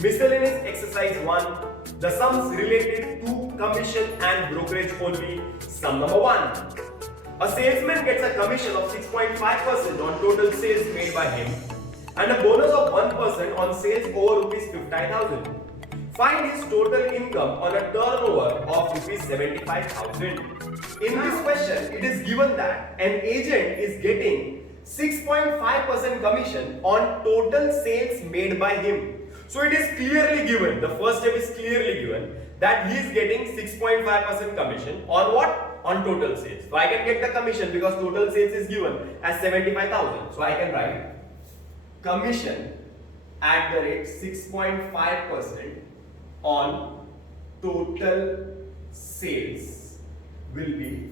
Miscellaneous exercise 1. The sums related to commission and brokerage only. Sum number 1. A salesman gets a commission of 6.5% on total sales made by him and a bonus of 1% on sales over rupees 50,000. Find his total income on a turnover of rupees 75,000. In this question, it is given that an agent is getting 6.5% commission on total sales made by him. So it is clearly given, the first step is clearly given that he is getting 6.5% commission on what? On total sales. So I can get the commission because total sales is given as 75,000. So I can write commission at the rate 6.5% on total sales will be,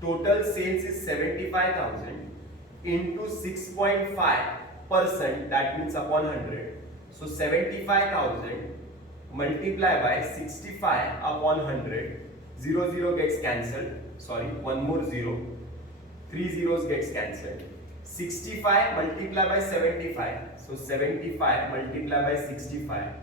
total sales is 75,000 into 6.5%, that means upon 100. So 75,000 multiplied by 65 upon 100, 0 gets cancelled, sorry, one more 0, 3 zeros gets cancelled. 65 multiplied by 75, so 75 multiplied by 65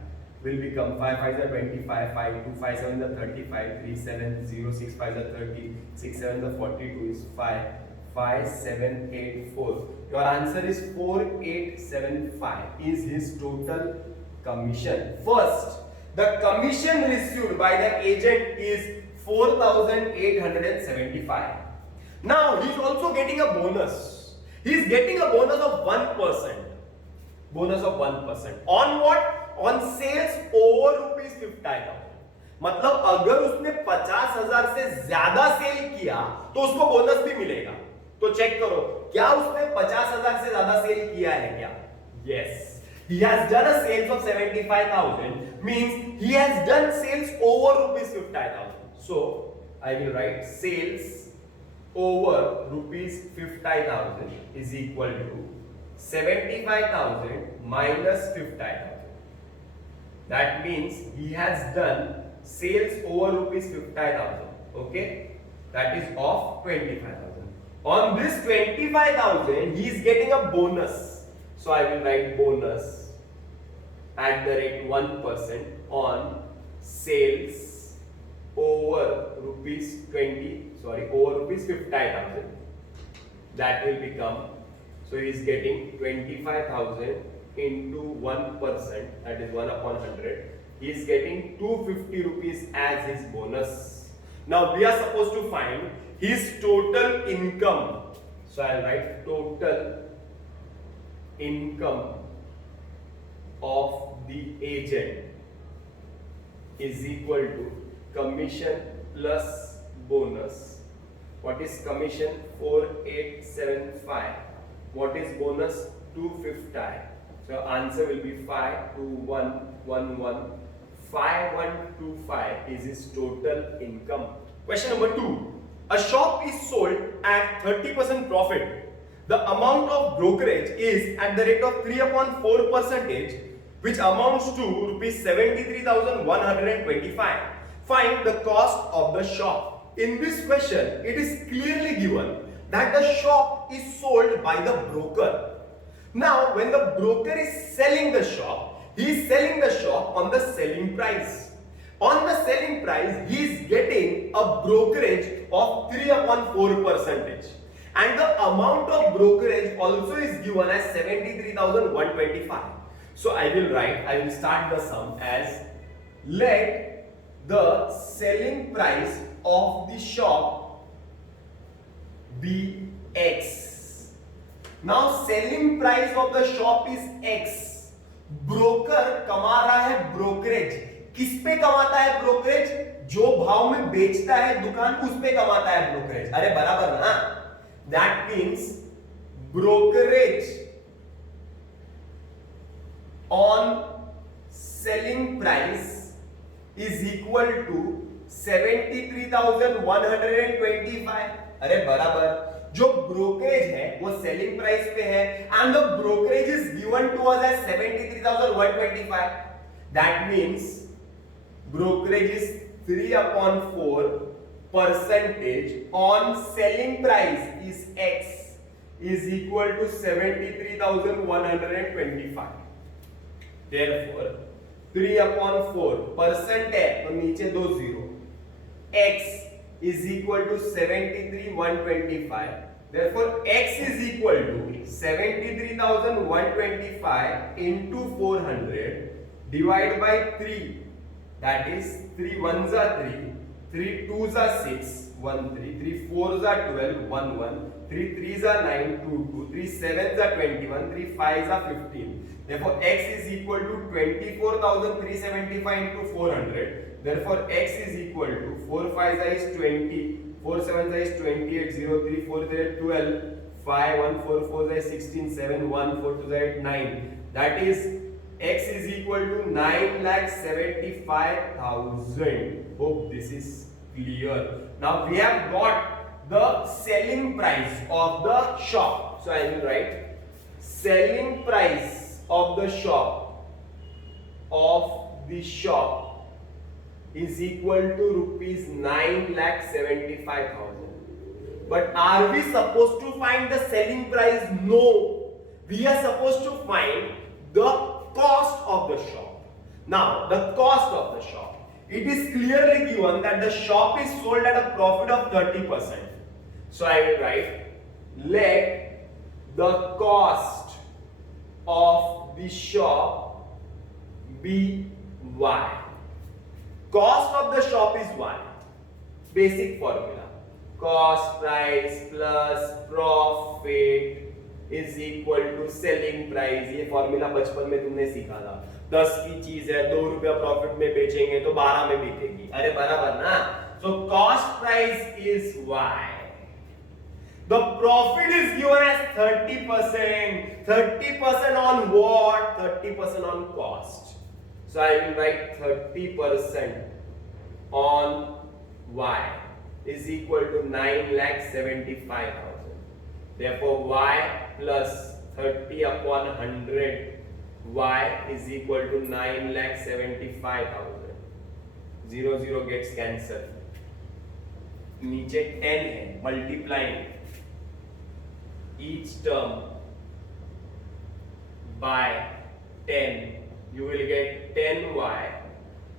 will become 5 5s are 25, 5 2 5 7 are 35, 3 7 0 6 5s are 30, 6 7 are 42 is 5, 5 7 8 4. Your answer is 4875 is his total commission. First, the commission received by the agent is 4,875. Now he is also getting a bonus. He is getting a bonus of 1%. Bonus of 1%. On what? On sales over rupees 50,000. मतलब अगर उसने 50,000 से ज्यादा cell किया तो उसको bonus भी मिलेगा. तो चेक करो क्या उसने 50,000 से ज्यादा सेल किया है क्या? Yes. He has done a sales of 75,000 means he has done sales over rupees 50,000. So I will write sales over rupees 50,000 is equal to 75,000 minus 50,000. That means he has done sales over rupees 50,000. Okay, that is of 25,000. On this 25,000 he is getting a bonus. So I will write bonus at the rate 1% on sales over rupees 50,000. That will become, so he is getting 25,000 into 1%, that is 1 upon 100. He is getting 250 rupees as his bonus. Now we are supposed to find his total income. So I will write total income of the agent is equal to commission plus bonus. What is commission? 4875. What is bonus? 250. So answer will be 52111. 5125 is his total income. Question number 2. A shop is sold at 30% profit. The amount of brokerage is at the rate of 3 upon 4%, which amounts to rupees 73,125. Find the cost of the shop. In this question, it is clearly given that the shop is sold by the broker. Now, when the broker is selling the shop, he is selling the shop on the selling price. On the selling price, he is getting a brokerage of 3 upon 4%. And the amount of brokerage also is given as 73,125. So I will start the sum as let the selling price of the shop be X. Now selling price of the shop is X. Broker कमा रहा है brokerage. किस पे कमाता है brokerage? जो भाव में बेचता है दुकान उस पे कमाता है ब्रोकरेज. अरे बराबर ना? That means brokerage on selling price is equal to 73,125. अरे बराबर. जो ब्रोकरेज है वो सेलिंग प्राइस पे है and the brokerage is given to us as 73,125. That means brokerage is 3 upon 4% on selling price is X is equal to 73,125. Therefore 3/4 percent है तो नीचे 2 zero, x is equal to 73,125. Therefore x is equal to 73,125 into 400 divided by 3. That is 3 ones are 3, 3 twos are 6, 1 3, 3 fours are 12, 1 1, 3 threes are 9, 2 2, 3 sevens are 21, 3 fives are 15. Therefore x is equal to 24,375 into 400. Therefore x is equal to 4 5s is 20, 4 7s is 28, 0 3 4 is 12, 5 1 4 4 is 16, 7 1 4 2 is 9. That is x is equal to 9,75,000. Hope this is clear. Now we have got the selling price of the shop. So I will write selling price of the shop is equal to rupees 9,75,000. But are we supposed to find the selling price? No. We are supposed to find the cost of the shop. Now, the cost of the shop. It is clearly given that the shop is sold at a profit of 30%. So I will write, let the cost of the shop be Y. Cost of the shop is Y. Basic formula. Cost price plus profit is equal to selling price. ये formula बचपन में तुमने सीखा था. 10 की चीज है, 2 रुपया प्रॉफिट में बेचेंगे तो 12 में बिकेगी. अरे बराबर ना. So cost price is Y. The profit is given as 30%. 30% on what? 30% on cost. So I will write 30% on Y is equal to 9,75,000. Therefore, Y plus 30/100, Y is equal to 9,75,000. 0 0 gets cancelled. नीचे 10 है, multiplying each term by 10, you will get 10y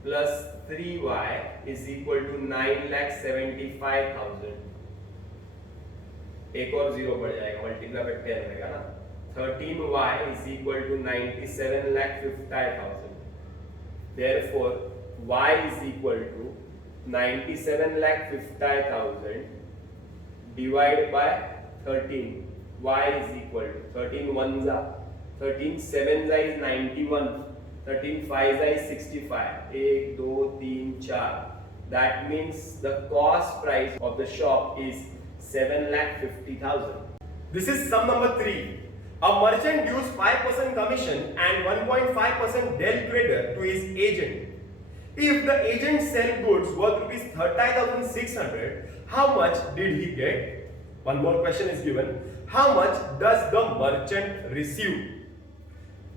plus 3y is equal to 9,75,000. एक और zero बढ़ जाएगा, multiply by 10 रहेगा ना. 13y is equal to 97,50,000. Therefore y is equal to 97,50,000 divided by 13. Y is equal to 13 ones are 13 sevens is 91, 13 fives is 65. 1 2 3 4. That means the cost price of the shop is 7,50,000. This is sum number 3. A merchant gives 5% commission and 1.5% del credit to his agent. If the agent sell goods worth rupees 30,600, how much did he get? One more question is given. How much does the merchant receive?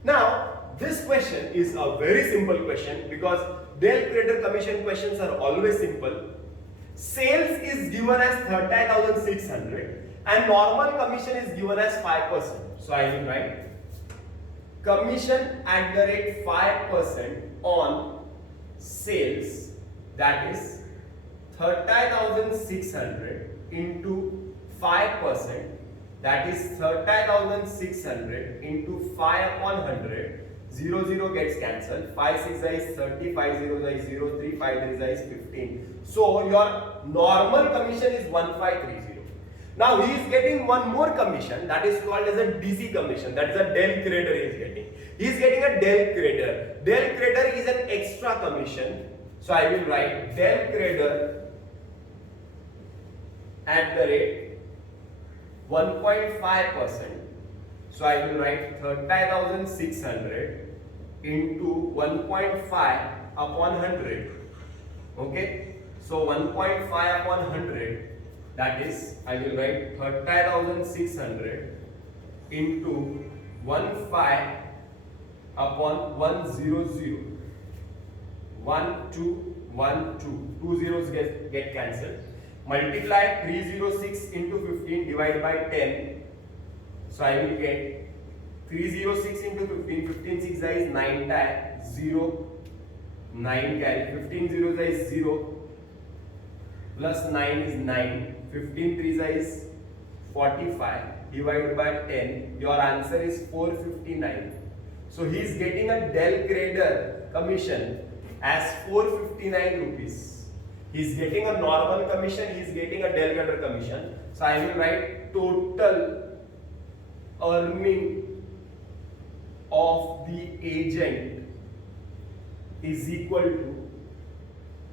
Now, this question is a very simple question because del credit commission questions are always simple. Sales is given as 30,600 and normal commission is given as 5%. So I will write commission at the rate 5% on sales, that is 30,600 into 5%, that is 30,600 into 5/100. 0 0 gets cancelled. 5 6 is 30, 5 0 is 0, 3 5 3 is 15. So your normal commission is 1530. Now he is getting one more commission, that is called as a DC commission. That is a del creditor he is getting. He is getting a del creditor. Del creditor is an extra commission. So I will write del creditor at the rate 1.5%. So I will write 30,600 into 1.5/100. Okay. So 1.5/100, that is I will write 30,600 into 15/100. 1 2 1 2. 2 zeros get cancelled. Multiply 306 into 15 divided by 10. So I will get 306 into 15. 15 6 is 9 tie 0 9 carry, 15 zeros is 0, plus 9 is 9, 15 threes is 45, divided by 10, your answer is 459. So he is getting a Dell Grader commission as 459 rupees. He is getting a normal commission, he is getting a Dell Grader commission. So I will write total earning of the agent is equal to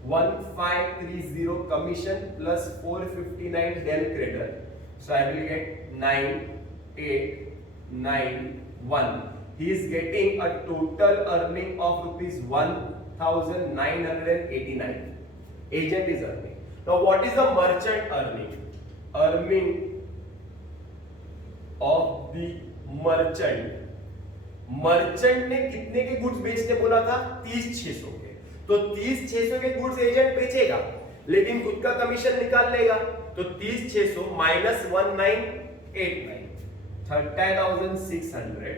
1530 commission plus 459 Dell Grader. So I will get 9891. He is getting a total earning of rupees 1989. Agent is earning. Now what is the merchant earning? Earning of the merchant. Merchant ने कितने के goods बेचने बोला था? 30,600 के. तो 30,600 के goods agent बेचेगा, लेकिन खुद का कमीशन निकाल लेगा. तो 30,600 minus 1989, 30,600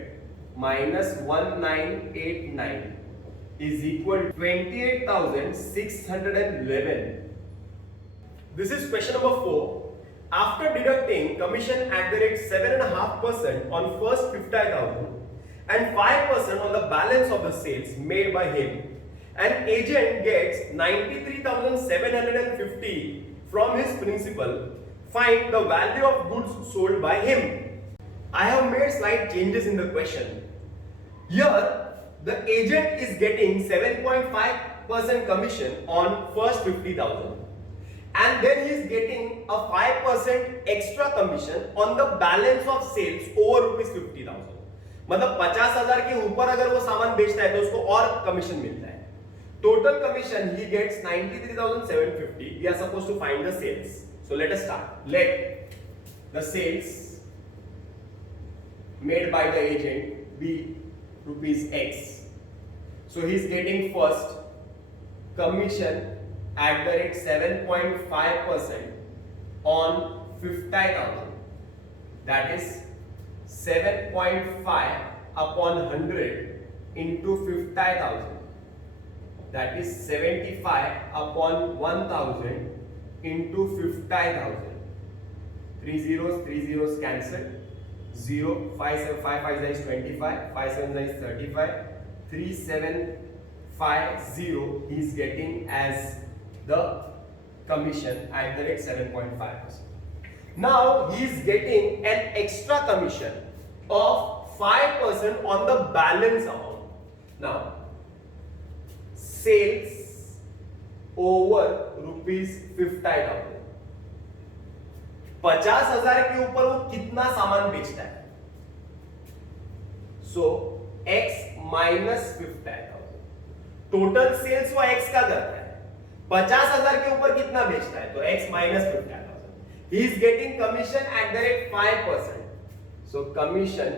minus 1989 is equal to 28,611. This is question number 4. After deducting commission at the rate 7.5% on first 50,000 and 5% on the balance of the sales made by him, an agent gets 93,750 from his principal. Find the value of goods sold by him. I have made slight changes in the question. Here, the agent is getting 7.5% commission on first 50,000, and then he is getting a 5% extra commission on the balance of sales over rupees 50,000. मतलब 50,000 के ऊपर अगर वो सामान बेचता है तो उसको और कमीशन मिलता है. Total commission he gets 93,750. We are supposed to find the sales. So let us start. Let the sales made by the agent be rupees X. So he is getting first commission at the rate 7.5% on 50,000. That is 7.5 upon 100 into 50,000. That is 75 upon 1,000 into 50,000. 3 zeros cancel. 0, 5, 7, 5, 5 is 25, 5, 7 is 35, 3750 he is getting as the commission at the rate 7.5%. Now he is getting an extra commission of 5% on the balance amount. Now sales over rupees 50,000. 50,000 के ऊपर वो कितना सामान बेचता है? सो x minus 50,000. Total sales वो x का करता है. 50,000 के ऊपर कितना बेचता है? तो x minus 50,000. He is getting commission at the rate 5%. So commission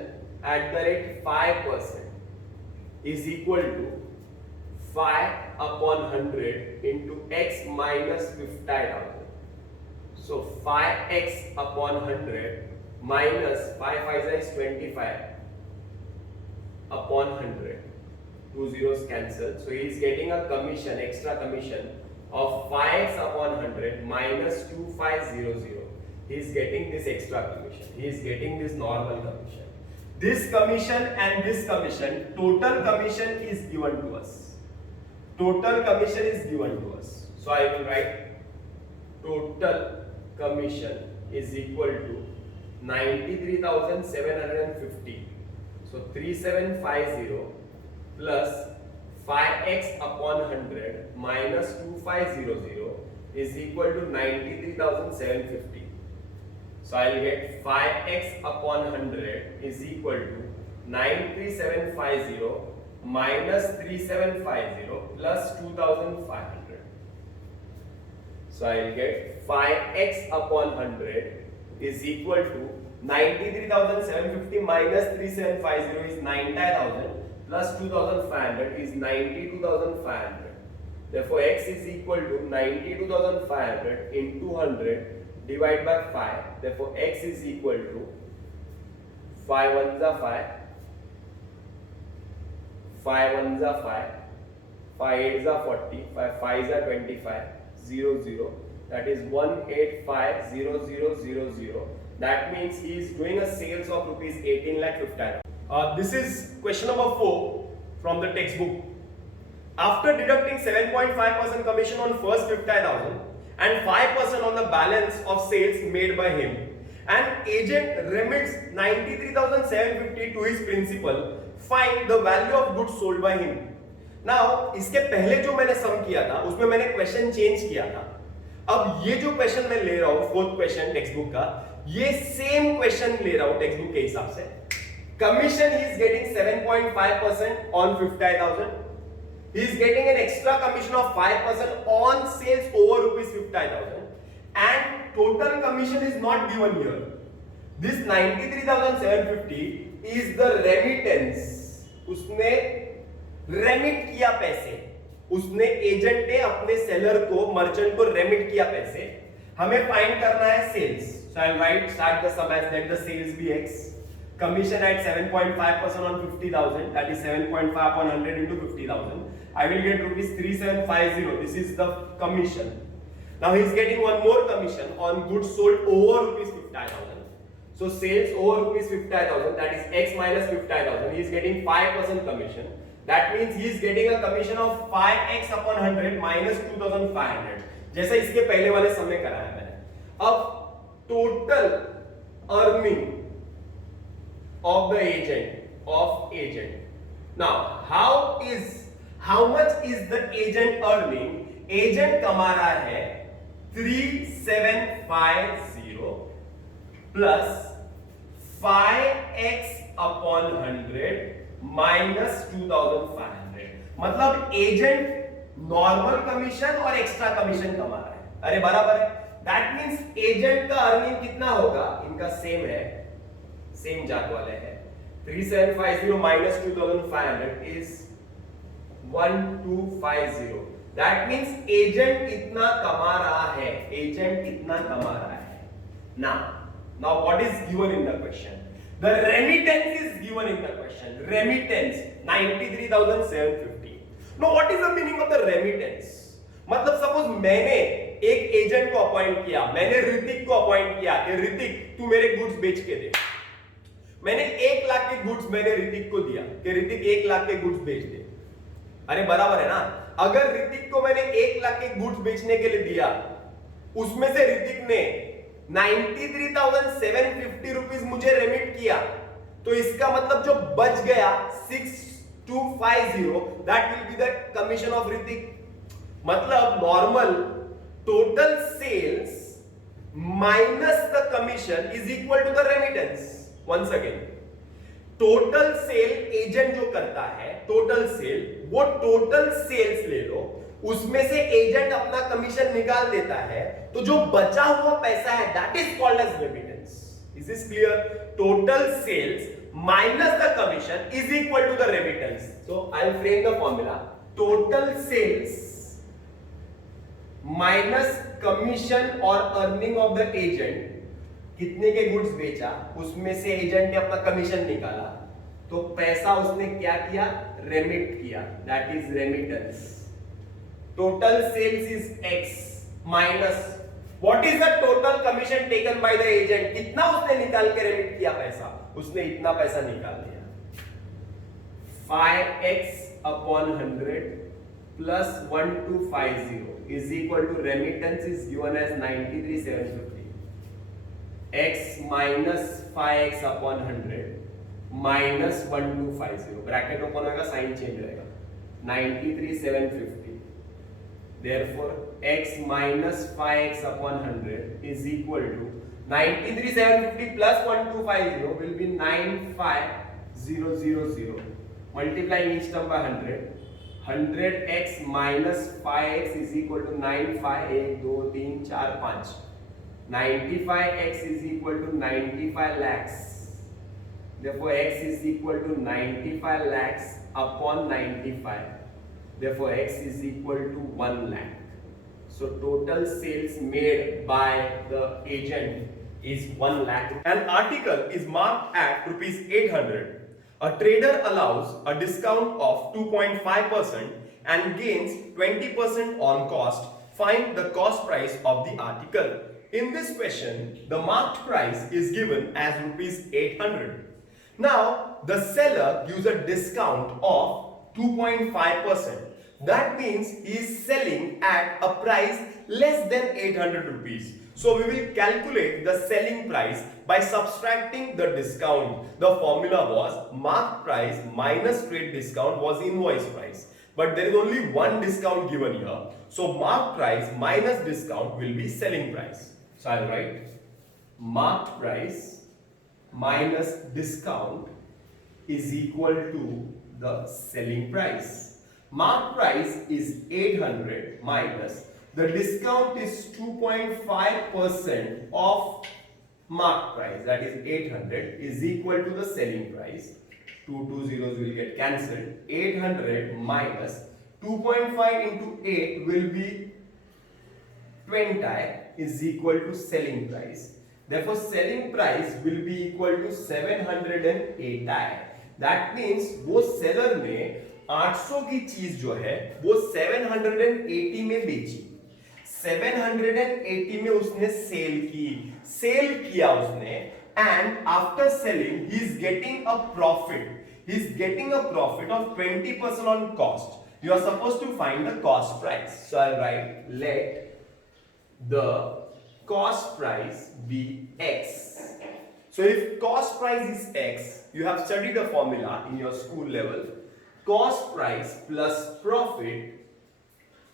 at the rate 5% is equal to 5 upon 100 into x minus 50,000. So 5x upon 100 minus 5 is 25 upon 100. 2 zeros cancel. So he is getting a commission, extra commission of 5x upon 100 minus 2500. He is getting this extra commission. He is getting this normal commission. This commission and this commission, total commission is given to us. Total commission is given to us. So I will write total commission is equal to 93,750. So 3750 plus 5x upon 100 minus 2500 is equal to 93,750. So I will get 5x upon 100 is equal to 93750 minus 3750 plus 2,500. So I will get 5x upon 100 is equal to 93,750 minus 3750 is 90,000 plus 2,500 is 92,500. Therefore x is equal to 92,500 into 100 divided by 5. Therefore x is equal to 5 ones are 5, 5 ones are 5, 5 8s are 40, 5 5s are 25, 0 0. That is 1850000. That means he is doing a sales of rupees 18 lakh 50. This is question number 4 from the textbook. After deducting 7.5% commission on first 50,000 and 5% on the balance of sales made by him, an agent remits 93,750 to his principal. Find the value of goods sold by him. Now, इसके पहले जो मैंने सम किया था उसमें मैंने question change किया था. अब ये जो क्वेश्चन मैं ले रहा हूं, फोर्थ क्वेश्चन टेक्स्ट बुक का, ये सेम क्वेश्चन ले रहा हूं टेक्स्ट बुक के हिसाब से. Commission he is getting 7.5% on 50,000. He is getting an extra commission of 5% on sales over rupees 50,000, and total commission is not given here. This 93,750 is the remittance. उसने remit किया पैसे, उसने एजेंट ने अपने seller को, मर्चेंट को remit किया पैसे. हमें फाइंड करना है sales. So I'll write start the sum as let the sales be x. Commission at 7.5% on 50,000, that is 7.5 upon 100 into 50,000. I will get rupees 3750. This is the commission. Now he is getting one more commission on goods sold over rupees 50,000. So sales over rupees 50,000, that is x minus 50,000. He is getting 5% commission. That means he is getting a commission of 5x upon 100 minus 2,500. जैसा इसके पहले वाले समय कराया मैंने. अब total earning of the agent. Now how much is the agent earning? Agent कमा रहा है 3750 plus 5x upon 100 minus 2,500. मतलब एजेंट नॉर्मल कमीशन और एक्स्ट्रा कमीशन कमा रहा है. अरे बराबर है. दैट मींस एजेंट का अर्निंग कितना होगा? इनका सेम है, सेम जात वाले हैं. 3750 minus 2,500 is 1250. That means agent इतना कमा रहा है. Now what is given in the question? The remittance is given in the question. Remittance 93,750. Now what is the meaning of the remittance? मतलब सपोज मैंने एक एजेंट को अपॉइंट किया, मैंने ऋतिक को अपॉइंट किया कि ऋतिक तू मेरे गुड्स बेच के दे. मैंने 1 लाख के गुड्स मैंने ऋतिक को दिया कि ऋतिक 1 लाख के गुड्स बेच दे. अरे बराबर है ना. अगर ऋतिक को मैंने 1 लाख के गुड्स बेचने के लिए दिया, उसमें से ऋतिक ने 93,750 रुपीस मुझे रेमिट किया, तो इसका मतलब जो बच गया 6250, that will be the commission of Hrithik. मतलब normal total sales minus the commission is equal to the remittance. Once again, total sale agent जो करता है, टोटल सेल, वो टोटल सेल्स ले लो, उसमें से एजेंट अपना कमीशन निकाल देता है, तो जो बचा हुआ पैसा है that is called as remittance. Is this clear? Total sales minus the commission is equal to the remittance. So I will frame the formula. Total sales minus commission और अर्निंग ऑफ द एजेंट. कितने के goods बेचा, उसमें से agent ने अपना commission निकाला, तो पैसा उसने क्या किया? रेमिट किया. That is remittance. Total sales is X minus what is the total commission taken by the agent? कितना उसने निकाल के रेमिट किया पैसा? उसने इतना पैसा निकाल दिया. 5x upon 100 plus 1250 is equal to remittance is given as 93,750. X minus 5x upon 100 minus 1250. Bracket open होगा, साइन चेंज रहेगा. 93,750. Therefore, x minus 5x upon 100 is equal to 93,750 plus 1250 will be 95,000. Multiplying each term by 100. 100x minus 5x is equal to 95. 1, 2, 3, 4, 5. 95x is equal to 95 lakhs. Therefore, x is equal to 95 lakhs upon 95. Therefore, x is equal to 1 lakh. So, total sales made by the agent is 1 lakh. An article is marked at rupees 800. A trader allows a discount of 2.5% and gains 20% on cost. Find the cost price of the article. In this question, the marked price is given as rupees 800. Now, the seller gives a discount of 2.5%. That means he is selling at a price less than 800 rupees. So we will calculate the selling price by subtracting the discount. The formula was marked price minus trade discount was invoice price. But there is only one discount given here. So marked price minus discount will be selling price. So I will write marked price minus discount is equal to the selling price. Marked price is 800 minus the discount is 2.5% of marked price, that is 800, is equal to the selling price. 2 zeros will get cancelled. 800 minus 2.5 into 8 will be 20 is equal to selling price. Therefore, selling price will be equal to 708. That means वो seller ने 800 की चीज जो है वो 780 में बेची, 780 में उसने सेल किया उसने, and after selling he is getting a profit. He is getting a profit of 20% on cost. You are supposed to find the cost price. So I'll write let the cost price be X. So if cost price is X, you have studied a formula in your school level. Cost price plus profit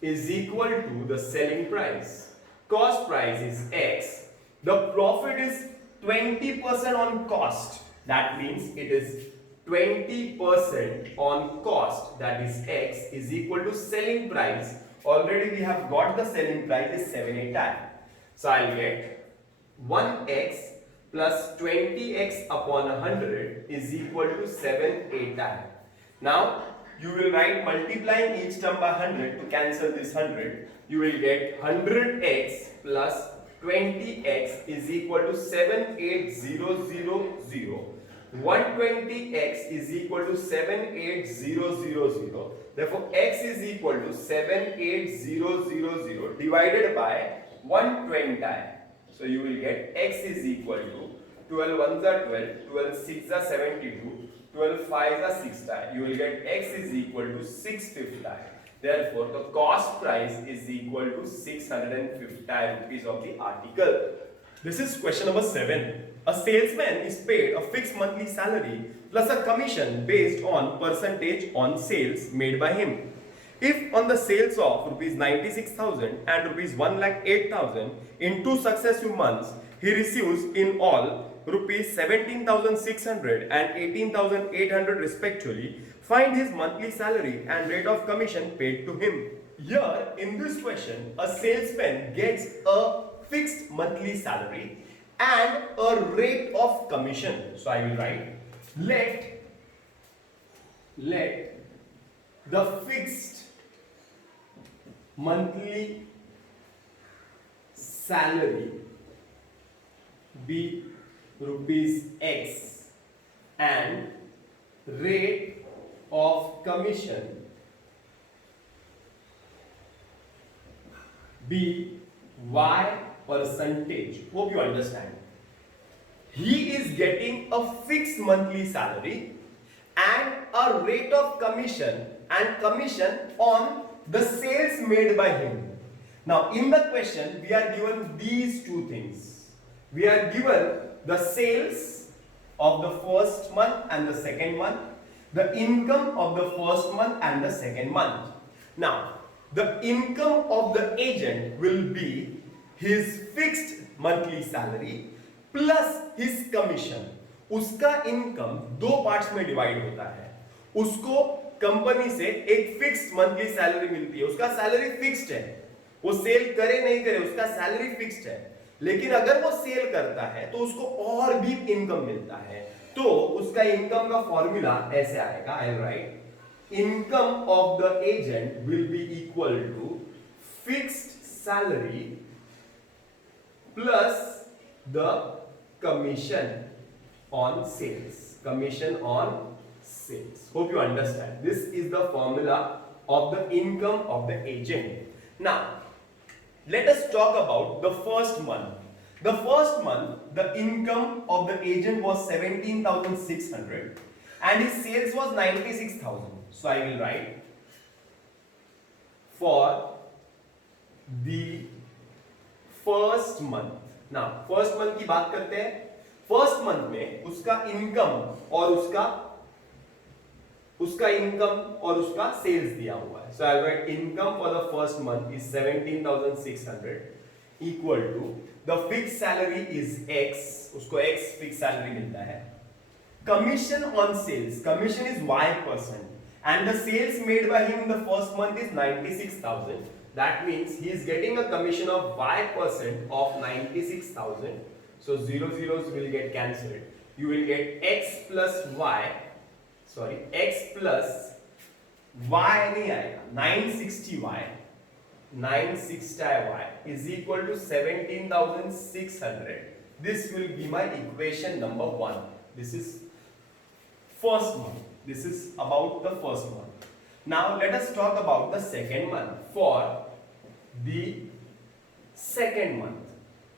is equal to the selling price. Cost price is X. The profit is 20% on cost. That means it is 20% on cost, that is X, is equal to selling price. Already we have got the selling price is 780. So I'll get 1x plus 20x upon 100 is equal to 780. Now you will write multiplying each term by 100 to cancel this 100. You will get 100x plus 20x is equal to 78000. 120x is equal to 78000. Therefore, x is equal to 78000 divided by 120. So you will get x is equal to 12 ones are 12, 12 6 are 72, 12 5 are 60. You will get x is equal to 650. Therefore, the cost price is equal to 650 rupees of the article. This is question number 7. A salesman is paid a fixed monthly salary plus a commission based on percentage on sales made by him. If on the sales of rupees 96,000 and rupees 1,08,000 in 2 successive months, he receives in all rupees 17,600 and 18,800 respectively, find his monthly salary and rate of commission paid to him. Here in this question, a salesman gets a fixed monthly salary and a rate of commission. So I will write let the fixed monthly salary be rupees X and rate of commission be Y percentage. Hope you understand. He is getting a fixed monthly salary and a rate of commission on the sales made by him. Now in the question we are given these two things. We are given the sales of the first month and the second month, the income of the first month and the second month. Now the income of the agent will be his fixed monthly salary plus his commission. उसका income दो parts में divide होता है. उसको company से एक fixed monthly salary मिलती है. उसका सैलरी फिक्स्ड है, वो सेल करे नहीं करे उसका सैलरी फिक्स्ड है. लेकिन अगर वो सेल करता है तो उसको और भी इनकम मिलता है. तो उसका इनकम का फॉर्मूला ऐसे आएगा. I will write income of the agent will be equal to fixed salary plus the commission on sales. Commission on sales. Hope you understand. This is the formula of the income of the agent. Now, let us talk about the first month. The first month, the income of the agent was 17,600 and his sales was 96,000. So I will write for the first month. Now, first month की बात करते हैं. First month में उसका income और उसका sales दिया हुआ है. So I write income for the first month is 17,600 equal to the fix salary is x, उसको x फिक्स सैलरी मिलता है. Commission on sales, commission is y% and the sales made by him in the first month is 96,000. That means he is getting a commission of y% of 96,000. So zero zeros will get cancelled. You will get x plus y नहीं आएगा, 960y is equal to 17,600. This will be my equation number 1. This is first month. This is about the first month. Now let us talk about the second month. For the second month.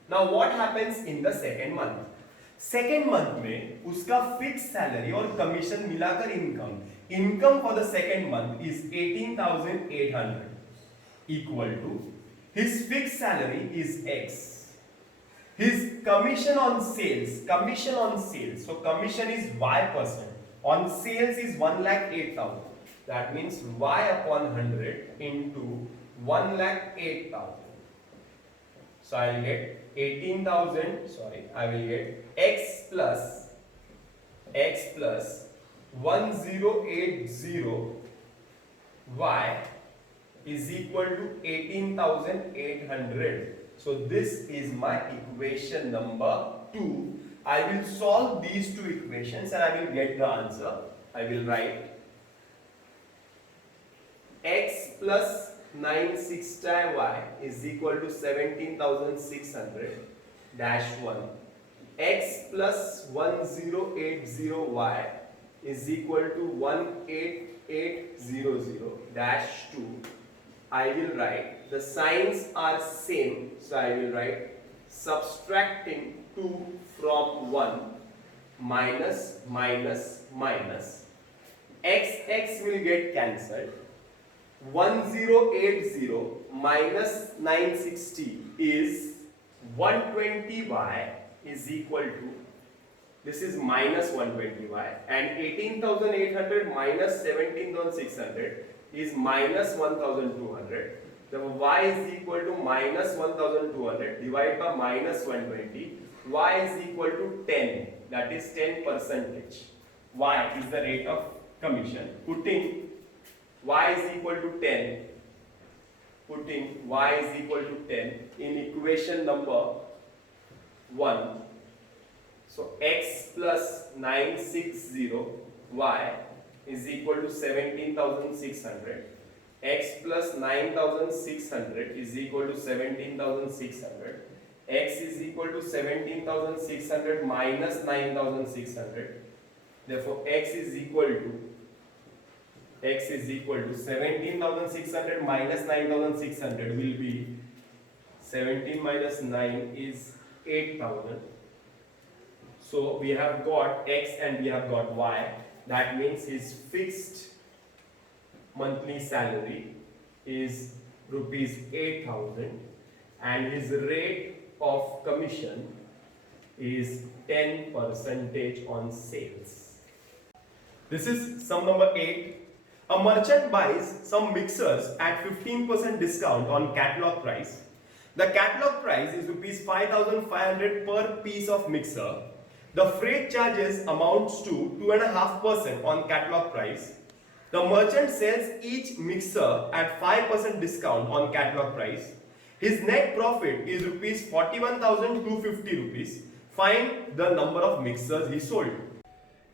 Now what happens in the second month? Second month में उसका fix salary और commission मिलाकर income for the second month is 18,800 equal to his fix salary is x, his commission on sales, so commission is y%, on sales is 1,08,000. that means y upon 100 into 1,08,000. So I will get 18,000, I will get x plus 1080 y is equal to 18,800. So this is my equation number 2. I will solve these two equations and I will get the answer. I will write x plus 960y is equal to 17,600 dash 1. X plus 1080y is equal to 18800 dash 2. I will write, the signs are same, so I will write subtracting 2 from 1 minus minus minus. X will get cancelled. 1080 minus 960 is 120y is equal to, this is minus 120y, and 18,800 minus 17,600 is minus 1,200. So y is equal to minus 1,200 divided by minus 120. Y is equal to 10, that is 10%. Y is the rate of commission. Putting y is equal to 10 in equation number 1. So x plus 960y is equal to 17,600. X plus 9,600 is equal to 17,600. X is equal to 17,600 minus 9,600. Therefore x is equal to 17,600 minus 9,600 will be 17 minus 9 is 8,000. So we have got x and we have got y. That means his fixed monthly salary is rupees 8,000 and his rate of commission is 10% on sales. This is sum number 8. A merchant buys some mixers at 15% discount on catalog price. The catalog price is rupees 5,500 per piece of mixer. The freight charges amounts to 2.5% on catalog price. The merchant sells each mixer at 5% discount on catalog price. His net profit is rupees 41,250 rupees. Find the number of mixers he sold.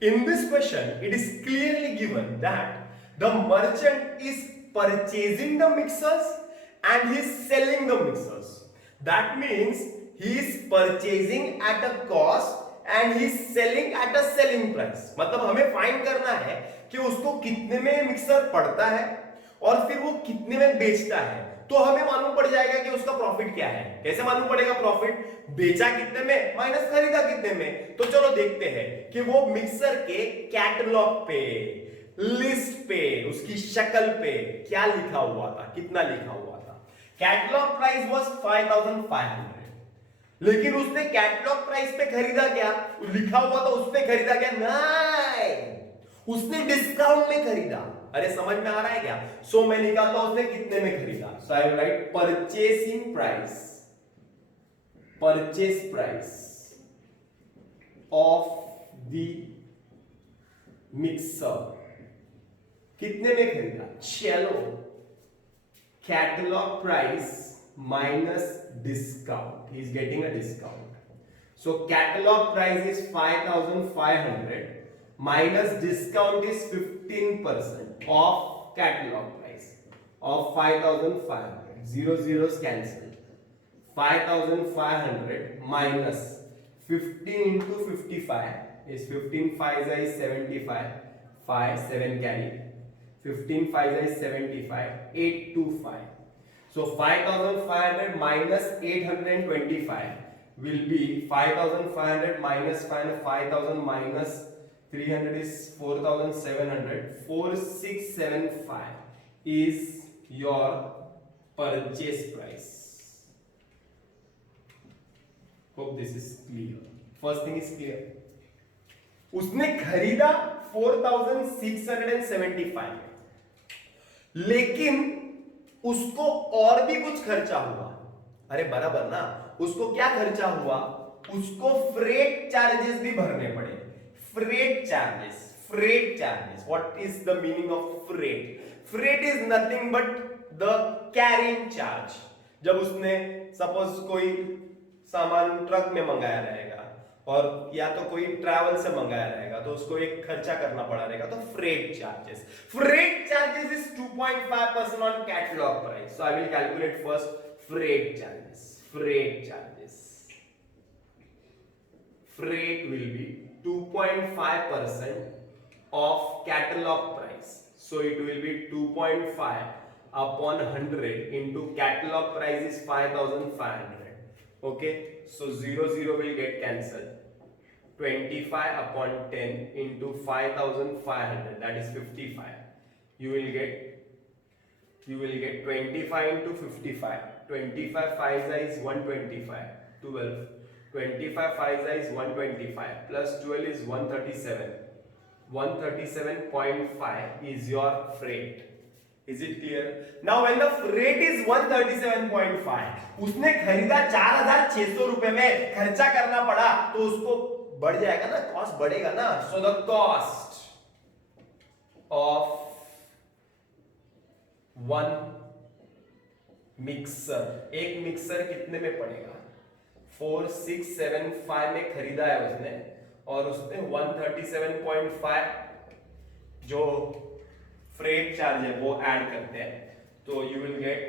In this question, it is clearly given that the merchant is purchasing the mixers and he is selling the mixers. That means he is purchasing at a cost and he is selling at a selling price. मतलब हमें find करना है कि उसको कितने में mixer पड़ता है और फिर वो कितने में बेचता है, तो हमें मालूम पड़ जाएगा कि उसका प्रॉफिट क्या है। कैसे मालूम पड़ेगा प्रॉफिट? बेचा कितने में माइनस खरीदा कितने में। तो चलो देखते हैं कि वो मिक्सर के कैटलॉग पे, लिस्ट पे, उसकी शक्ल पे क्या लिखा हुआ था, कितना लिखा हुआ था। कैटलॉग प्राइस वाज 5500, लेकिन उसने कैटलॉग प्राइस पे खरीदा क्या? लिखा हुआ था उस पे खरीदा क्या? नहीं, उसने डिस्काउंट में खरीदा। अरे समझ में आ रहा है क्या? सो मैं निकालता हूं उसने कितने में खरीदा। So I will write purchasing price, purchase price of the mixer, कितने में खरीदा? चलो, catalogue price minus discount, he is getting a discount, so catalog price is 5500 minus discount is 15% of catalog price of 5500, zero zeros cancel, 5500 minus 15 into 55 is 15 5 is 75, 5 7 carry, 15 5 is 75, 825. So 5500 minus 825 will be 5500 minus 5000 minus 300 is 4700. 4675 is your purchase price. Hope this is clear. First thing is clear. उसने खरीदा 4675, लेकिन उसको और भी कुछ खर्चा हुआ। अरे बराबर ना, उसको क्या खर्चा हुआ? उसको फ्रेट चार्जेस भी भरने पड़े। Freight charges, freight charges, what is the meaning of freight? Freight is nothing but the carrying charge. जब उसने सपोज कोई सामान ट्रक में मंगाया रहेगा और या तो कोई ट्रैवल से मंगाया रहेगा, तो उसको एक खर्चा करना पड़ा रहेगा, तो freight charges. Freight charges is 2.5% on catalogue price. So I will calculate first freight charges. Freight charges, freight will be 2.5% of catalogue price, so it will be 2.5 upon 100 into catalog price is 5500. Okay, so 0 will get cancelled. 25 upon 10 into 5500, that is 55. You will get 25 into 55. 25 5 is 125, 12. 25 5 is 125 plus 12 is 137. 137.5 is your freight. Is it clear? Now when the freight is 137.5, उसने खरीदा 4600 रुपए में, खर्चा करना पड़ा, तो उसको बढ़ जाएगा ना, कॉस्ट बढ़ेगा ना। So the cost of one mixer, एक मिक्सर कितने में पड़ेगा? 4675 में खरीदा है उसने, और उसने 137.5 जो फ्रेट चार्ज है वो ऐड करते हैं, तो you will get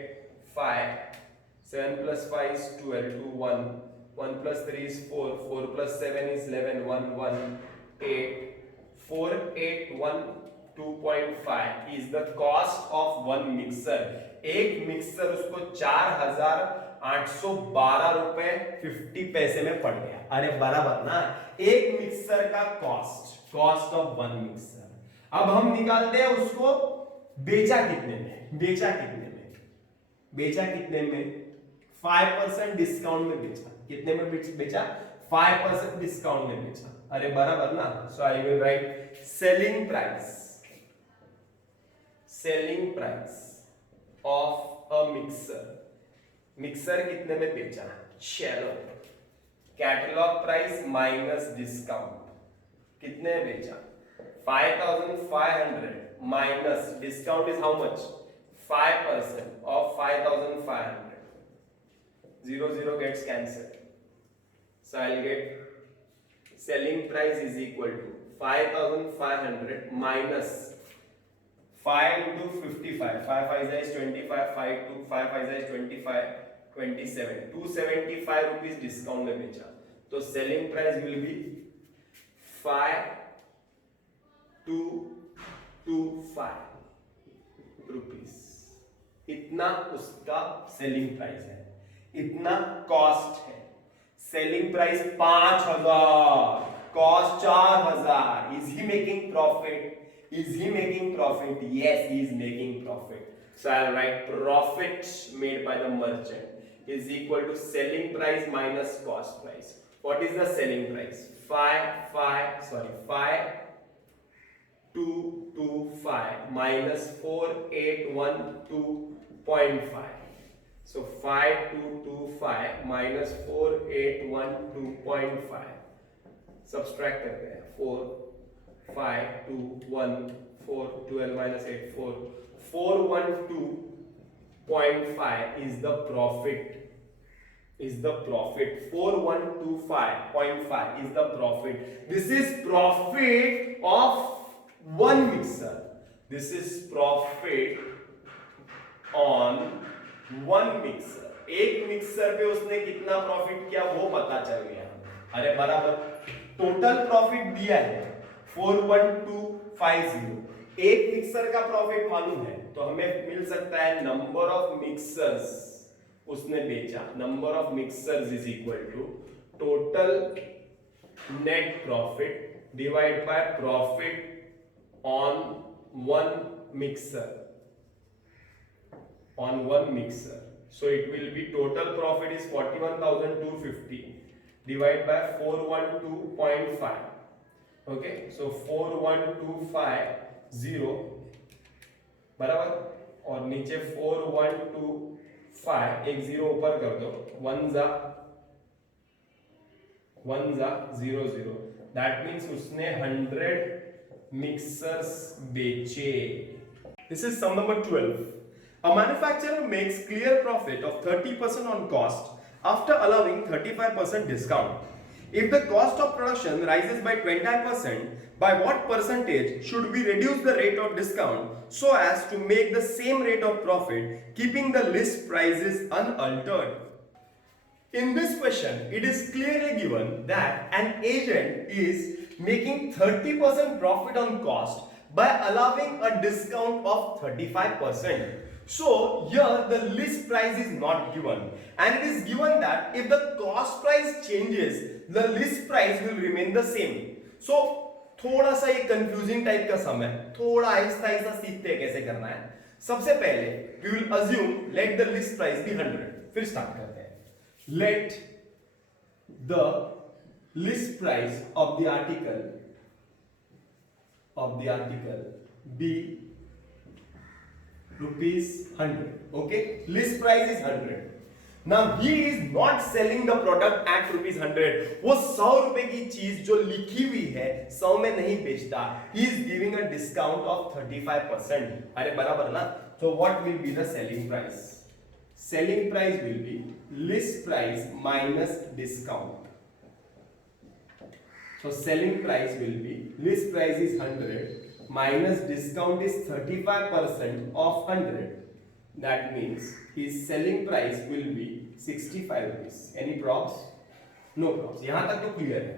5, 7 plus 5 is 12, 2 1, 1 plus 3 is 4, 4 plus 7 is 11, 1 1 8, 4812.5 is the cost of one mixer. एक मिक्सर उसको 4812 रुपए 50 पैसे में पड़ गया। अरे बराबर ना, एक मिक्सर का कॉस्ट ऑफ वन मिक्सर। अब हम निकालते हैं उसको बेचा कितने में। बेचा कितने में? बेचा कितने में? 5% डिस्काउंट में बेचा। कितने में बेचा? 5% डिस्काउंट में बेचा। अरे बराबर ना, so I will write selling price of a mixer. Mixer कितने में बेचा? चलो, कैटलॉग प्राइस माइनस डिस्काउंट, कितने में बेचा? 5500 minus discount is how much? 5% of 5500. 0 gets cancelled. So I'll get selling price is equal to 5500 minus 5 into 55. 5 5 is 25. 5 5 is 25. 27. 275 rupees discount में बेचा, तो selling price will be 5225 rupees. इतना उसका selling price है, इतना कॉस्ट है। Selling price 5,000, cost 4,000. Is he making profit? Is he making profit? Yes, he is making profit. So I'll write profit made by the merchant is equal to selling price minus cost price. What is the selling price? 5225 minus 4812.5. So 5225 minus 4812.5. Subtract करते हैं 4 5 2 1 4 12 minus 8 4 412.5 is the profit. 4125.5 is the profit. This is profit of one mixer. This is profit on one mixer. एक mixer पे उसने कितना profit किया वो पता चल गया. अरे बराबर टोटल प्रॉफिट दिया है 41250. एक मिक्सर का प्रॉफिट मालूम है तो हमें मिल सकता है नंबर ऑफ मिक्सर्स उसने बेचा. Number of mixers is equal to total net profit divide by profit on one mixer. So it will be total profit is 41,250 divided by 412.5. Okay, so 41,250 बराबर और नीचे 4125 एक जीरो ऊपर कर दो. 1 जा 0 दैट मीन्स उसने 100 मिक्सर्स बेचे. This is some number 12. A manufacturer makes clear profit of 30% on cost after allowing 35% discount. If the cost of production rises by 25%, by what percentage should we reduce the rate of discount so as to make the same rate of profit, keeping the list prices unaltered? In this question, it is clearly given that an agent is making 30% profit on cost by allowing a discount of 35%. So here the list price is not given, and it is given that if the cost price changes, the list price will remain the same. So थोड़ा सा ये confusing type का सम है, थोड़ा आहिस्ता आहिस्ता सीखते हैं कैसे करना है. सबसे पहले we will assume let the list price be 100. फिर स्टार्ट करते हैं. Let the list price of the article be rupees 100. Okay, list price is 100. Now he is not selling the product at rupees 100. वो 100 रुपए की चीज जो लिखी हुई है 100 में नहीं बेचता. He is giving a discount of 35%. अरे बराबर ना. So what will be the selling price? Selling price will be list price minus discount. So selling price will be list price is 100 minus discount is 35% of 100. That means his selling price will be 65 rupees. Any props? No props. यहां तक तो clear है.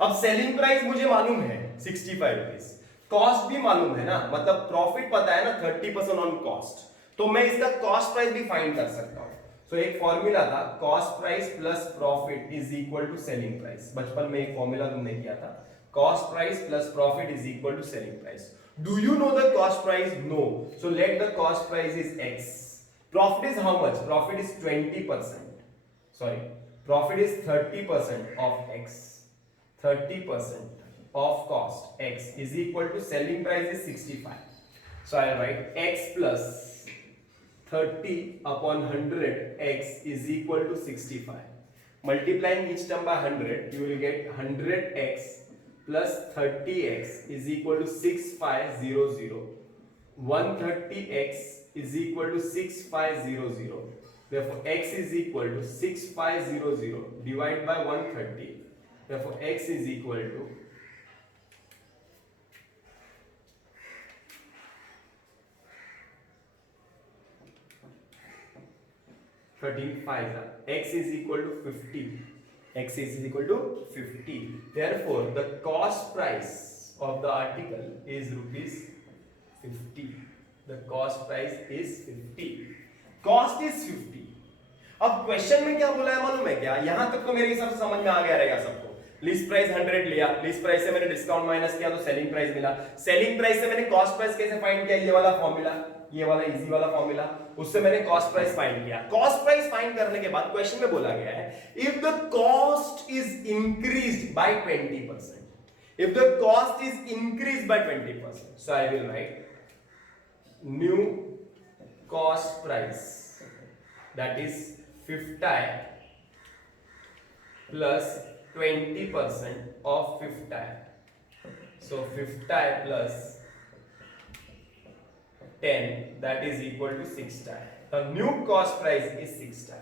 अब selling price मुझे मालूम है 65 rupees. Cost भी मालूम है ना, मतलब प्रॉफिट पता है ना 30% ऑन कॉस्ट. तो मैं इसका कॉस्ट प्राइस भी फाइंड कर सकता हूं. सो एक फॉर्मूला था cost price plus profit is equal to selling price. बचपन में एक फॉर्मूला तुमने किया था cost price plus profit is equal to selling price. Do you know the cost price? No. So let the cost price is X. Profit is how much? Profit is 20%. Sorry. Profit is 30% of X. 30% of cost X is equal to selling price is 65. So I write X plus 30 upon 100 X is equal to 65. Multiplying each term by 100, you will get 100X plus 30x is equal to 6500. 130x is equal to 6500. Therefore x is equal to 6500 divided by 130. Therefore x is equal to 13 x is equal to 50. X is equal to 50. Therefore, the cost price of the article is rupees 50. The cost price is 50. Cost is 50. अब question में क्या बोला है मालूम है क्या? यहां तक तो मेरे हिसाब से समझ में आ गया रहेगा सबको. लिस्ट प्राइस 100 लिया, लिस्ट प्राइस से मैंने डिस्काउंट माइनस किया तो सेलिंग प्राइस मिला. सेलिंग प्राइस से मैंने कॉस्ट प्राइस कैसे फाइंड किया? ये वाला फॉर्मूला, ये वाला इजी वाला फॉर्मूला, उससे मैंने कॉस्ट प्राइस फाइंड किया. कॉस्ट प्राइस फाइंड करने के बाद क्वेश्चन में बोला गया है if the cost is increased by 20%. If the cost is increased by 20%, so I will write new cost price, that is 50 plus 20% of 50. So 50 plus 10, that is equal to 60. The new cost price is 60.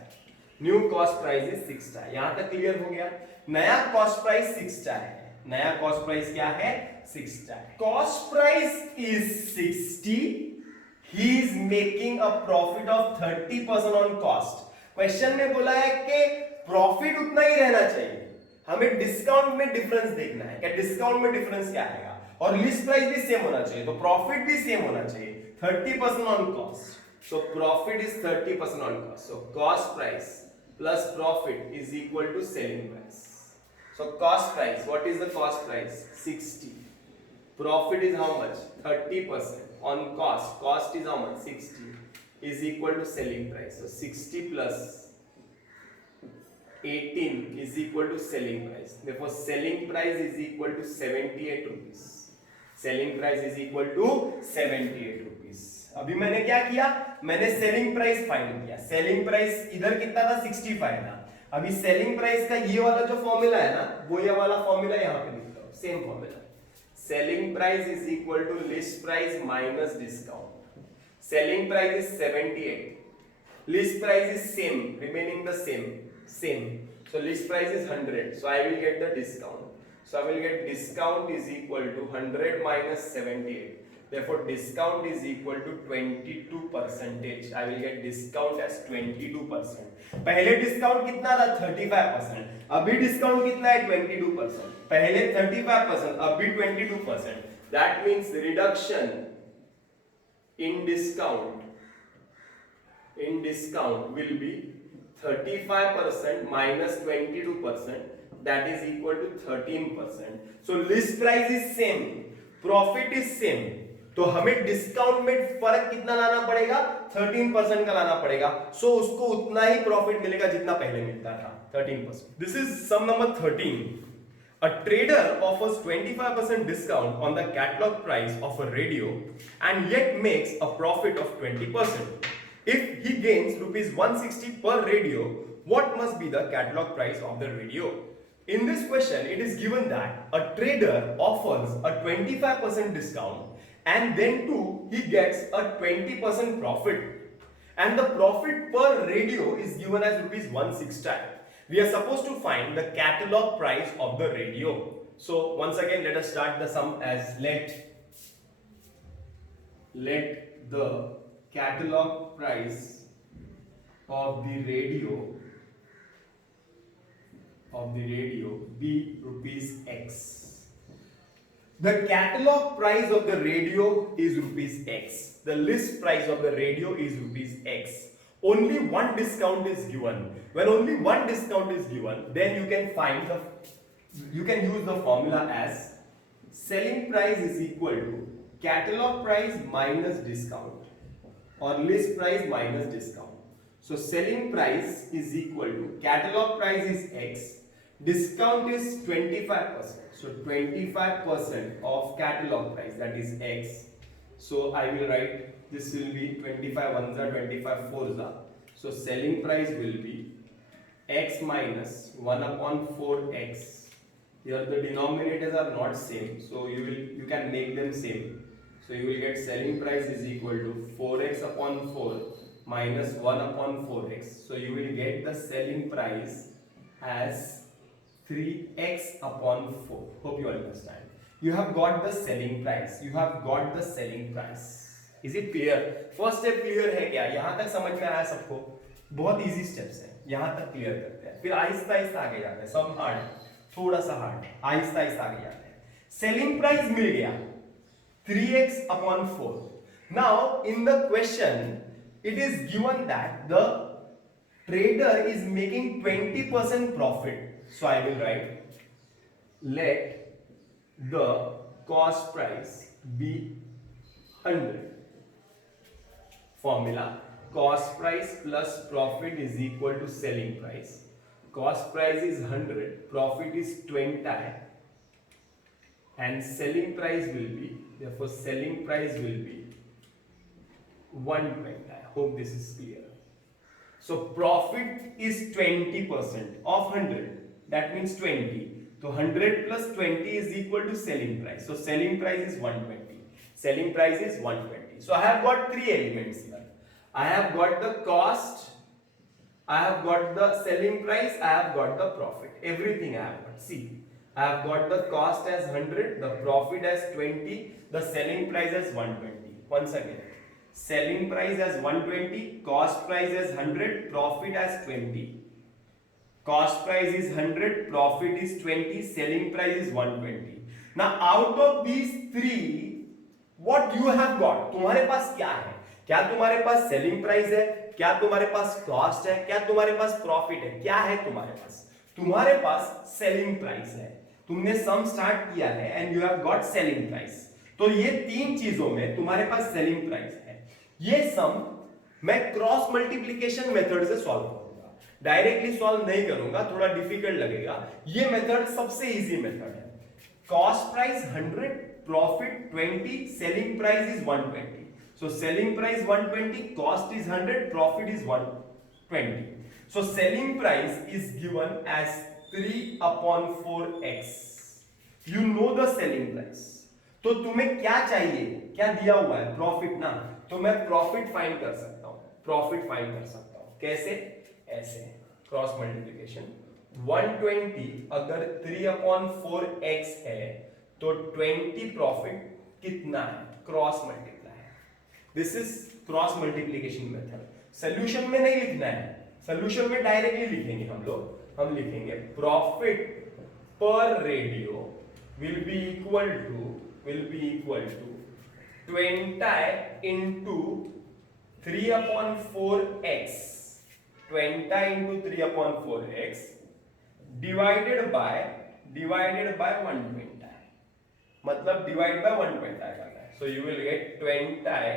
New cost price is 60. यहां तक clear हो गया? नया cost price 60 है. नया cost price क्या है? 60. Cost price is 60. He is making a profit of 30% on cost. Question में बोला है कि प्रॉफिट उतना ही रहना चाहिए, हमें डिस्काउंट में डिफरेंस देखना है. क्या डिस्काउंट में डिफरेंस क्या आएगा? और लिस्ट प्राइस भी सेम होना चाहिए, तो प्रॉफिट भी सेम होना चाहिए. 30% on cost, so profit is 30% on cost. So cost price plus profit is equal to selling price. So cost price, what is the cost price? 60. Profit is how much? 30% on cost. Cost is how much? 60 is equal to selling price. So 60 plus 18 is equal to selling price. Therefore selling price is equal to 78 rupees. Selling price is equal to 78 rupees. अभी मैंने क्या किया? मैंने selling price find किया. Selling price इधर कितना था? 65 था. अभी सेलिंग प्राइस का ये वाला जो फॉर्मूला है ना, वो ये वाला फॉर्मूला यहां पे लिखता हूं. Same formula. Selling price is equal to list price minus discount. Selling price is 78. List price is same, remaining the same. So list price is 100. So I will get the discount. So I will get discount is equal to 100 minus 78. Therefore discount is equal to 22%. I will get discount as 22%. पहले discount कितना था? 35%. अभी discount कितना है? 22%. पहले 35%, अभी 22%. That means reduction in discount will be 35% minus 22%. That is equal to 13%. So list price is same, profit is same. तो हमें डिस्काउंट में फर्क कितना लाना पड़ेगा? 13% का लाना पड़ेगा. सो उसको उतना ही प्रॉफिट मिलेगा जितना पहले मिलता था, 13%. This is some number 13. A trader offers 25% discount on the catalog price of a radio and yet makes a profit of 20%. If he gains rupees 160 per radio, what must be the catalog price of the radio? In this question, it is given that a trader offers a 25% discount and then too he gets a 20% profit, and the profit per radio is given as rupees 160. We are supposed to find the catalog price of the radio. So once again let us start the sum as let the catalog price of the radio be rupees X. The catalog price of the radio is rupees X. The list price of the radio is rupees X. Only one discount is given. When only one discount is given, then you can use the formula as selling price is equal to catalog price minus discount or list price minus discount. So selling price is equal to catalog price is X. Discount is 25%. So 25% of catalog price, that is X. So I will write, this will be 25 ones are 25 fours are. So selling price will be X minus 1 upon 4X. Here the denominators are not same, so you can make them same. So you will get selling price is equal to 4X upon 4 minus 1 upon 4X. So you will get the selling price as 3x upon 4. Hope you understand. You have got the selling price. Is it clear? First step clear है क्या? यहाँ तक समझ में आया सबको? बहुत easy steps है. यहाँ तक clear करते हैं. फिर आहिस्ता आहिस्ता आगे जाते हैं. सब hard, थोड़ा सा hard. आहिस्ता आहिस्ता आगे जाते हैं. Selling price मिल गया 3x upon 4. Now, in the question, it is given that the trader is making 20% profit. So I will write, let the cost price be 100. Formula, cost price plus profit is equal to selling price. Cost price is 100, profit is 20, and selling price will be, therefore selling price will be 120. I hope this is clear. So profit is 20% of 100. That means 20. So 100 plus 20 is equal to selling price. So selling price is 120. Selling price is 120. So I have got three elements here. I have got the cost, I have got the selling price, I have got the profit. Everything I have got. See, I have got the cost as 100, the profit as 20, the selling price as 120. Once again, selling price as 120, cost price as 100, profit as 20. Cost price is 100, profit is 20, selling price is 120. Now out of these three, what you have got? तुम्हारे पास क्या है? क्या तुम्हारे पास selling price है? क्या तुम्हारे पास cost है? क्या तुम्हारे पास प्रॉफिट है? क्या है तुम्हारे पास? तुम्हारे पास सेलिंग प्राइस है. तुमने सम स्टार्ट किया है and you have got selling price. तो ये तीन चीजों में तुम्हारे पास सेलिंग प्राइस है. ये सम मैं क्रॉस मल्टीप्लिकेशन मेथड से सॉल्व करूंगा, डायरेक्टली सॉल्व नहीं करूंगा, थोड़ा डिफिकल्ट लगेगा. ये मेथड सबसे इजी मेथड है. Cost price 100, profit 20, selling price is 120. So selling price 120, cost is 100, profit is 120. So selling price is given as 3 upon 4x. You know the selling price. तो तुम्हें क्या चाहिए? क्या दिया हुआ है? प्रॉफिट ना. तो मैं प्रॉफिट फाइंड कर सकता हूं. प्रॉफिट फाइंड कर सकता हूं. कैसे? ऐसे क्रॉस मल्टीप्लिकेशन. 120 अगर 3 upon 4x है तो 20 प्रॉफिट कितना है? Cross multiply. This is cross multiplication method. Solution में नहीं लिखना है, सॉल्यूशन में डायरेक्टली लिखेंगे हम लोग. हम लिखेंगे प्रॉफिट पर ratio will be equal to 20 into 3 upon 4x, 20 into 3 upon 4x divided by 120. मतलब डिवाइड बाय 120 करना है. So you will get 20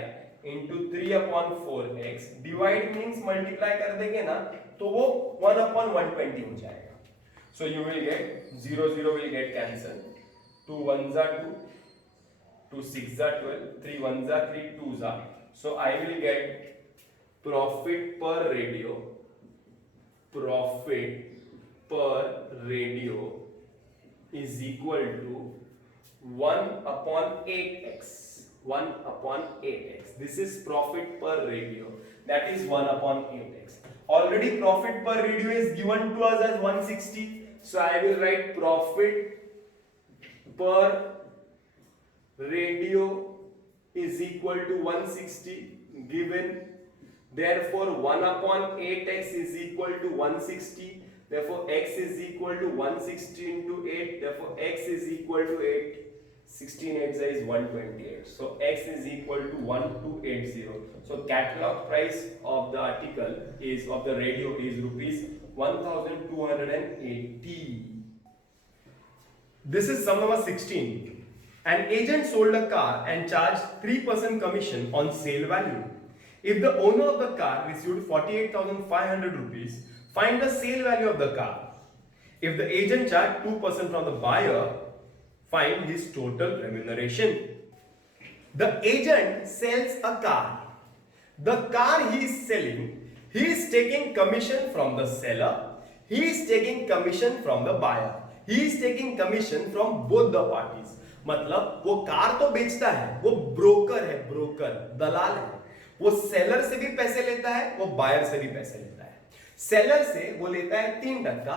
into 3 upon 4x. Divide means multiply कर देंगे ना तो वो 1 upon 120 हो जाएगा. So you will get 0 0 will get cancel. 2 1s are 2, 2 6s are 12, 3 1s are 3, 2s are. So I will get profit per radio is equal to 1 upon 8x. 1 upon 8x. This is profit per radio. That is 1 upon 8x. Already profit per radio is given to us as 160. So I will write profit per radio is equal to 160 given. Therefore 1 upon 8x is equal to 160. Therefore x is equal to 160 into 8. Therefore x is equal to 8. 16 8 is 128. So x is equal to 1280. So catalog price of the article is of the radio is rupees 1280. This is sum number 16. An agent sold a car and charged 3% commission on sale value. If the owner of the car received 48,500 rupees, find the sale value of the car. If the agent charged 2% from the buyer, find his total remuneration. The agent sells a car. The car he is selling, he is taking commission from the seller, he is taking commission from the buyer, he is taking commission from both the parties. मतलब वो car तो बेचता है, वो broker है, broker दलाल है. वो seller से भी पैसे लेता है, वो बायर से भी पैसे लेता है. सेलर से वो लेता है 3%,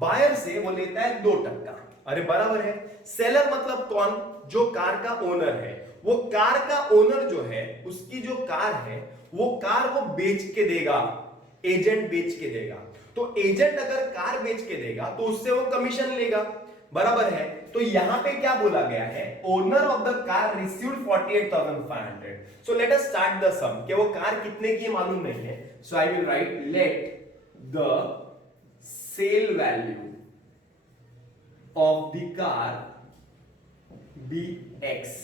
बायर से वो लेता है 2%. अरे बराबर है. सेलर मतलब कौन? जो कार का ओनर है. वो कार का ओनर जो है, उसकी जो कार है, वो कार वो बेच के देगा, एजेंट बेच के देगा. तो एजेंट अगर कार बेच के देगा तो उससे वो कमीशन लेगा. बराबर है। तो यहां पे क्या बोला गया है, owner of the car received 48,500। So let us start the sum, कि वो कार कितने की मालूम नहीं है। So I will write let the sale value of the car be x.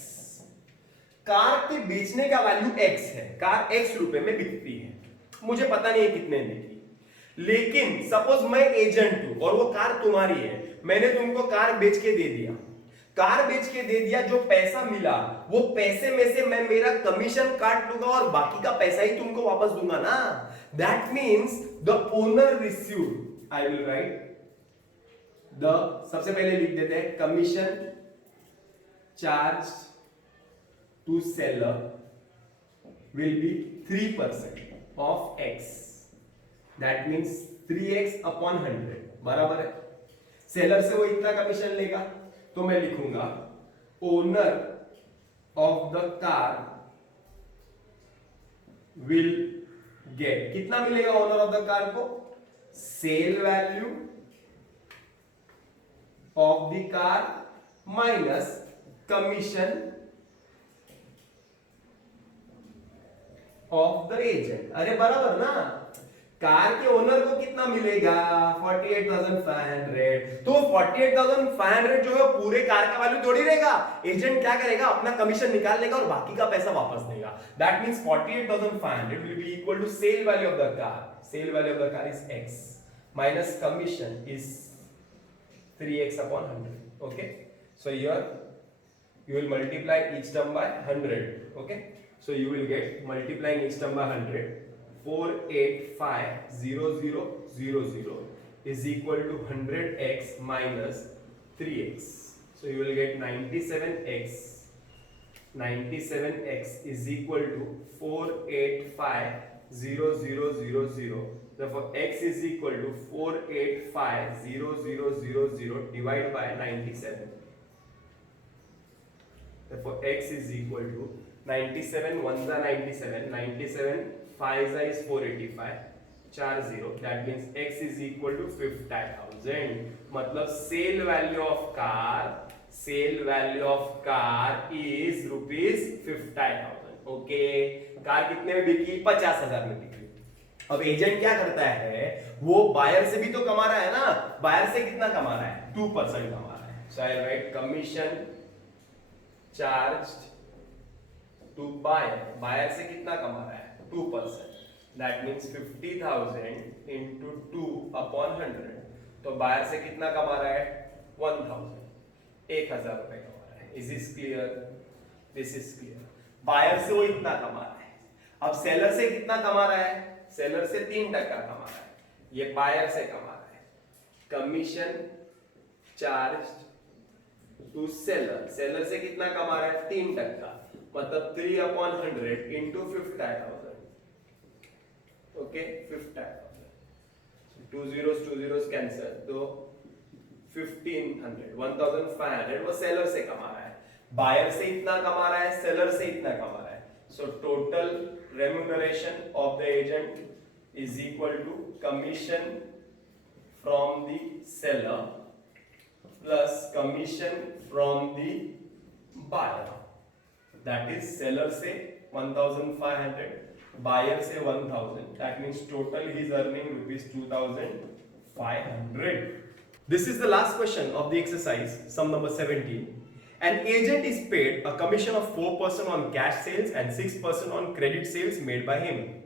Car के बेचने का वैल्यू एक्स है, कार एक्स रुपए में बिकती है, मुझे पता नहीं है कितने बिकी। लेकिन सपोज मैं एजेंट हूं और वो कार तुम्हारी है, मैंने तुमको कार बेच के दे दिया, कार बेच के दे दिया, जो पैसा मिला वो पैसे में से मैं मेरा कमीशन काट लूंगा और बाकी का पैसा ही तुमको वापस दूंगा ना। That means the owner received, I will right the, सबसे पहले लिख देते हैं commission charge to seller will be 3% of x, that means 3x upon 100 बराबर है। सेलर से वो इतना कमीशन लेगा, तो मैं लिखूंगा owner of the car will get, कितना मिलेगा ओनर ऑफ द कार को, sale value of the car minus commission of the agent. अरे बराबर ना, कार के ओनर को कितना मिलेगा 48,500, तो 48,500 जो है पूरे कार का वैल्यू थोड़ी रहेगा। एजेंट क्या करेगा, अपना कमीशन निकाल लेगा और बाकी का पैसा वापस देगा। That means 48,500 will be equal to sale value of the car, sale value of the car is x minus commission is 3x upon 100। okay, so here you will multiply each term by 100। okay, so you will get multiplying each term by 100, 4850000 is equal to 100x minus 3x, so you will get 97x, 97x is equal to 4850000, therefore x is equal to 4850000 divided by 97, therefore x is equal to 97 1 is 97, 97 5 is 485, 40, that means x is equal to 50,000। मतलब sale value of car, sale value of car is rupees 50,000। Okay, car कितने में बिकी, 50,000 में बिकी। अब agent क्या करता है, वो बायर से भी तो कमा रहा है ना, बायर से कितना कमा रहा है, 2% कमा रहा है। So I write commission charged to buyer, buyer से कितना कमा रहा है 2%, दैट मींस 50,000 into 2 upon 100, तो बायर से कितना कमा रहा है 1,000, 1,000 रुपए कमा रहा है। Is this clear, this is clear. Buyer से वो इतना कमा रहा है, अब सेलर से कितना कमा रहा है, सेलर से 3% कमा रहा है, ये बायर से कमा रहा है। Commission charge to seller, seller से कितना कमा रहा है 3%, मतलब 3 upon 100 into 50,000। Okay, 50,000, 2 zeros cancel, तो 1500, 1,500 वो सेलर से कमा रहा है, बायर से इतना कमा रहा है, सेलर से इतना कमा रहा है। So total remuneration of the agent is equal to commission from the seller plus commission from the buyer, that is seller से 1,500, buyer से 1,000, that means total he is earning rupees 2,500। This is the last question of the exercise, sum number 17। An agent is paid a commission of 4% on cash sales and 6% on credit sales made by him.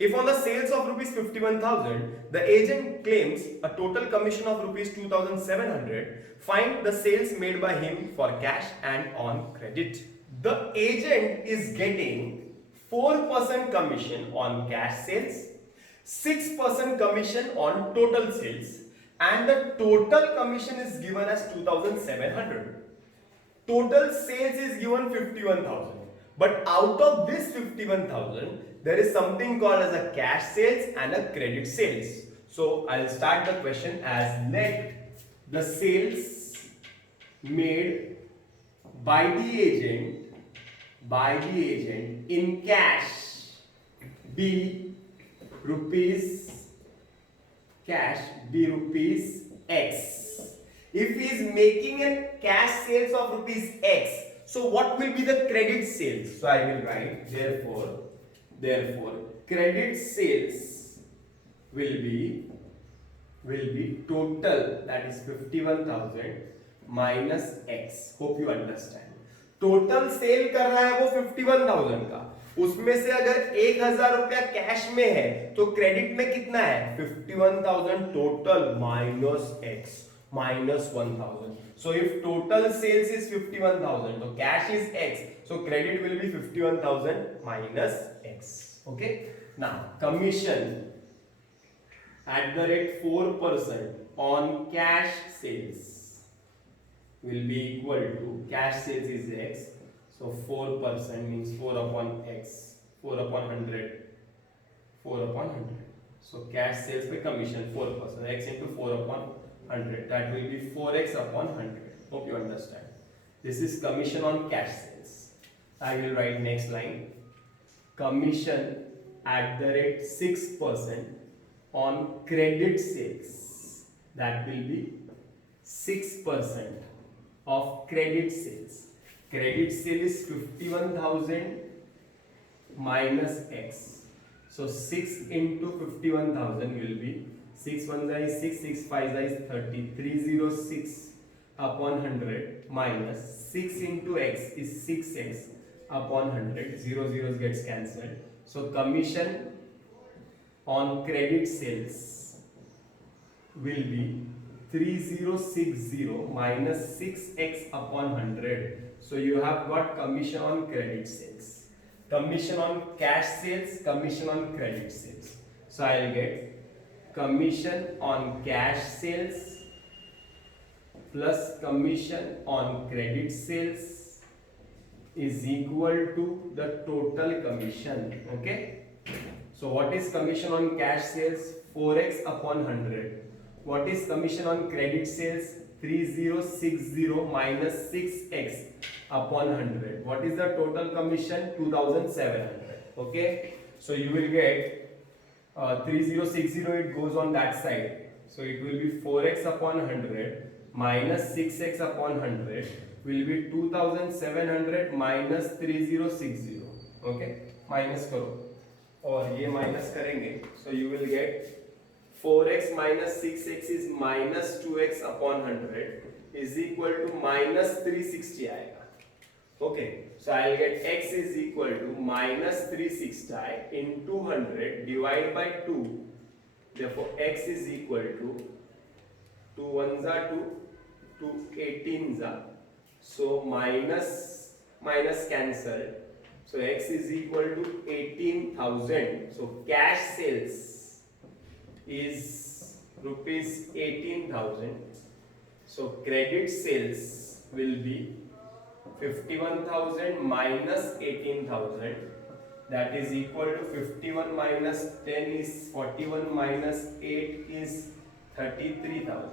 If on the sales of rupees 51,000, the agent claims a total commission of rupees 2,700, find the sales made by him for cash and on credit। The agent is getting 4% commission on cash sales, 6% commission on total sales, and the total commission is given as 2,700. Total sales is given 51,000, but out of this 51,000 there is something called as a cash sales and a credit sales. So I'll start the question as let the sales made by the agent in cash be rupees X, If he is making a cash sales of rupees X, so what will be the credit sales? So I will write therefore credit sales will be total, that is 51,000 minus X. Hope you understand. Total sale कर रहा है वो 51,000 का, उसमें से अगर 1,000 रुपया cash में है तो क्रेडिट में कितना है 51,000 total minus X minus 1,000. So if total sales is 51,000, so cash is X, so credit will be 51,000 minus X. Okay. Now commission at the rate 4% on cash sales will be equal to, cash sales is X, so 4% means 4 upon X, 4 upon 100, 4 upon 100. So cash sales पे commission 4%, X into 4 upon 100, that will be 4X upon 100. Hope you understand. This is commission on cash sales. I will write next line. Commission at the rate 6% on credit sales, that will be 6% of credit sales. Credit sale is 51,000 minus X. So 6 into 51,000 will be 6 1 is 6, 6 5 is 30, 306 upon 100 minus 6 into X is 6X upon 100. 0 zeros gets cancelled. So commission on credit sales will be 3060 minus 6X upon 100. So you have got commission on credit sales, commission on cash sales, commission on credit sales. So I will get commission on cash sales plus commission on credit sales is equal to the total commission. Okay. So what is commission on cash sales? 4X upon 100. What is commission on credit sales? 3060 minus 6X upon 100. What is the total commission? 2,700. Okay. So you will get 3060, it goes on that side. So it will be 4X upon 100 minus 6X upon 100 will be 2,700 minus 3060. Okay. Minus करो और ये minus करेंगे, so you will get 4x minus 6x is minus 2x upon 100 is equal to minus 360 आएगा. Okay, so I'll get x is equal to minus 360 into 100 divided by 2. Therefore x is equal to 2 1s are 2, 2 18s are, so minus cancelled. So x is equal to 18,000. So cash sales is rupees 18,000. So credit sales will be 51,000 minus 18,000. That is equal to 51 minus 10 is 41 minus 8 is 33,000.